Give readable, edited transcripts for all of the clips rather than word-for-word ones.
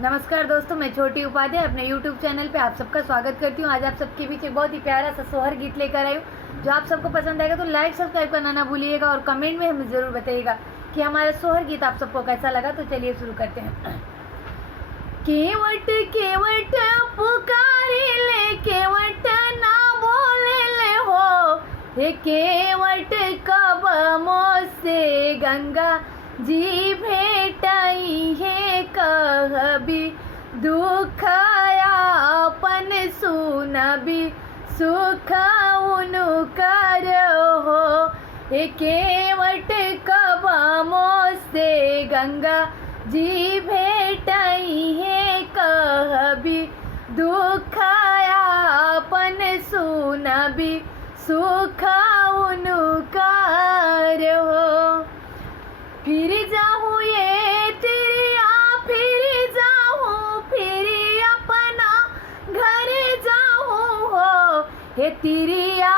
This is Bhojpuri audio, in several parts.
नमस्कार दोस्तों, मैं छोटी उपाध्याय अपने YouTube चैनल पे आप सबका स्वागत करती हूँ। आज आप सबके बीच एक बहुत ही प्यारा सा सोहर गीत लेकर आई हूँ। जो आप सबको पसंद आएगा तो लाइक सब्सक्राइब करना ना भूलिएगा और कमेंट में हमें ज़रूर बताइएगा कि हमारा सोहर गीत आप सबको कैसा लगा। तो चलिए शुरू करते हैं। केवट केवट पुकारी ले, केवट ना बोले ले हो, हे केवट कब मोसे गंगा जी भेटाई है, कहबी दुख यापन सुनबी सुख उनकर हो, हे केवट कब मोसे गंगा जी भेटाई है, कहबी दुख यापन सुनबी सुख उनकर हो। फिर जाऊँ ये तिरिया, फिर जाऊँ फिर अपना घर जाऊँ हो, हे तिरिया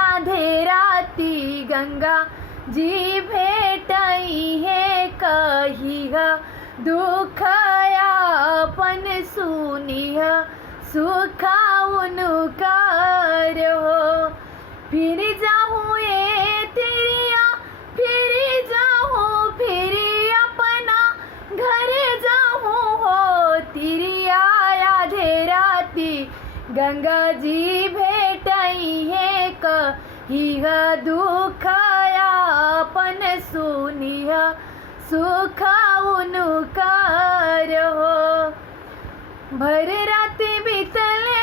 आधे राती गंगा जी भेटाई है, कहिह दुख यापन सुनिह सुख उनकर हो। फिर जाऊँ ये तिरिया, फिर जाऊँ फिर अपना घर जाऊँ हो, तिरिया आधे राती गंगा जी भेटाई है, कहिह दुख यापन सुनिह सुख उनकर हो। भर राती बीतले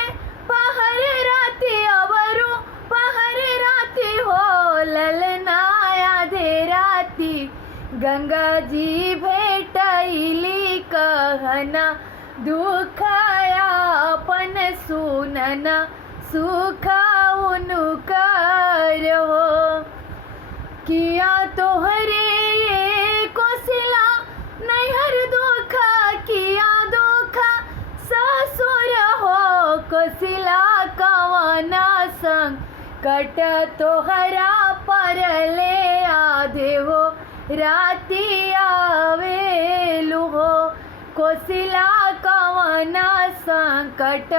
पहर राती अवरु पहर राती हो, ललना आधे राती गंगा जी भेटाइली, कहना दुख यापन सुनना सुख उनकर हो। किया तोहरे ये कोसिला नैहर दुख, किया दुख ससुर हो, कोसिला कवना संग कट तोहरा पर ले आधे हो राती आवेलु हो, कोसिला कवना संकट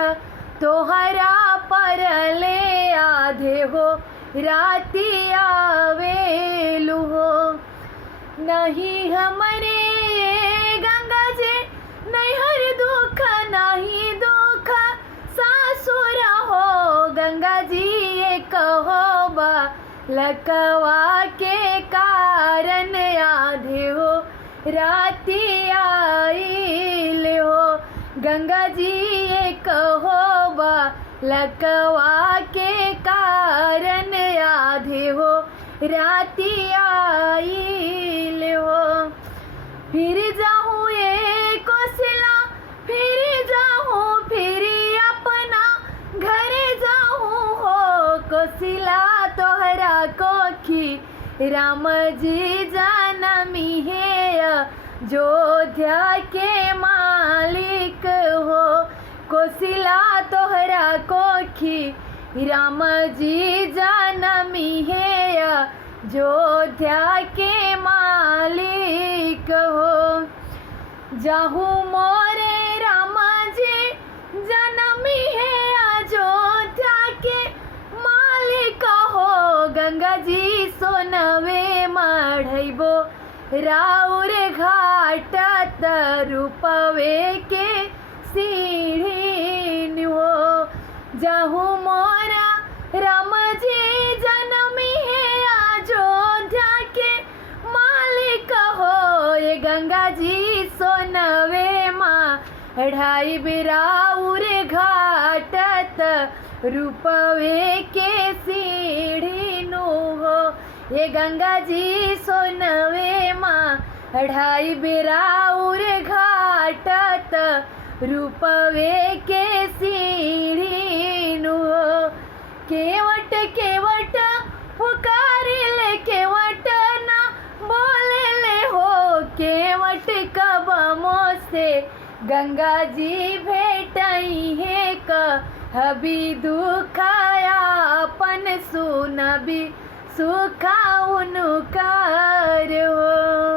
तोहरा पर ले आधे हो राती आवेलु हो। नहीं हमरे गंगा जी नैहर दुख, नहीं दुख सासुर हो, गंगा जी ये कहो बा लकवा के कारण आधे हो राती आइल हो, गंगा जी ये कहो बा लकवा के कारण आधे हो राती आइल हो। फिर जाऊँ ये कोसिला, फिर जाऊँ फिर अपना घर जाऊँ हो, कोसिला तोहरा कोखी राम जी जनमी है, अयोध्या के मालिक हो, कोसिला तोहरा कोखी राम जी जनमी है, अयोध्या के मालिक हो। जाहू मोरे राम जी जनमी है, अयोध्या के मालिक हो, गंगा जी सोनवे मढ़ैबो राउर घाटत रूपवे के सीढ़ी हो। जाहू मोरा राम जी जनमी है, अयोध्या के मालिक हो, ये गंगा जी सोनवे मढ़ाई बिराउर घाटत रूपवे के सीढ़ी नु हो, ये गंगा जी सोनवे मढ़ाई बिराउर घाटत रूपवे के सीढ़ी नु हो। केवट केवट पुकारी ले, केवट ना बोले ले हो, केवट कब मोसे गंगा जी भेटाई है, कहबी दुख यापन सुनबी सुख उनकर हो।